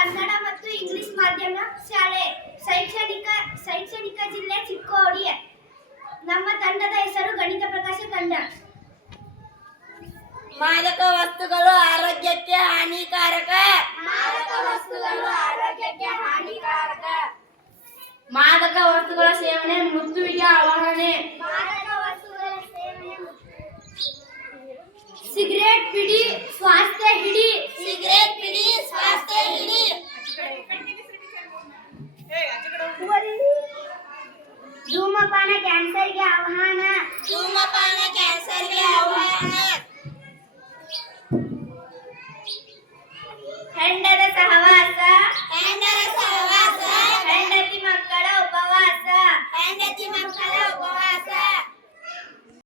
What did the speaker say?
ಕನ್ನಡ ಮತ್ತು ಇಂಗ್ಲಿಷ್ ಮಾಧ್ಯಮ ಶಾಲೆ, ಶೈಕ್ಷಣಿಕ ಜಿಲ್ಲೆ ಚಿಕ್ಕೋಡಿ. ನಮ್ಮ ತಂಡದ ಹೆಸರು ಗಣಿತ ಪ್ರಕಾಶ ತಂಡ. ಮಾದಕ ವಸ್ತುಗಳು ಆರೋಗ್ಯಕ್ಕೆ ಹಾನಿಕಾರಕ. ಮಾದಕ ವಸ್ತುಗಳ ಸೇವನೆ ಮೃತ್ಯುವಿಗೆ ಆಹ್ವಾನ. ಸಿಗರೇಟ್ ಬಿಡಿ ಸ್ವಾಸ್ಥ್ಯ ಹಿಡಿ. ಧೂಮಪಾನ ಕ್ಯಾನ್ಸರ್ಗೆ ಆಹ್ವಾನ.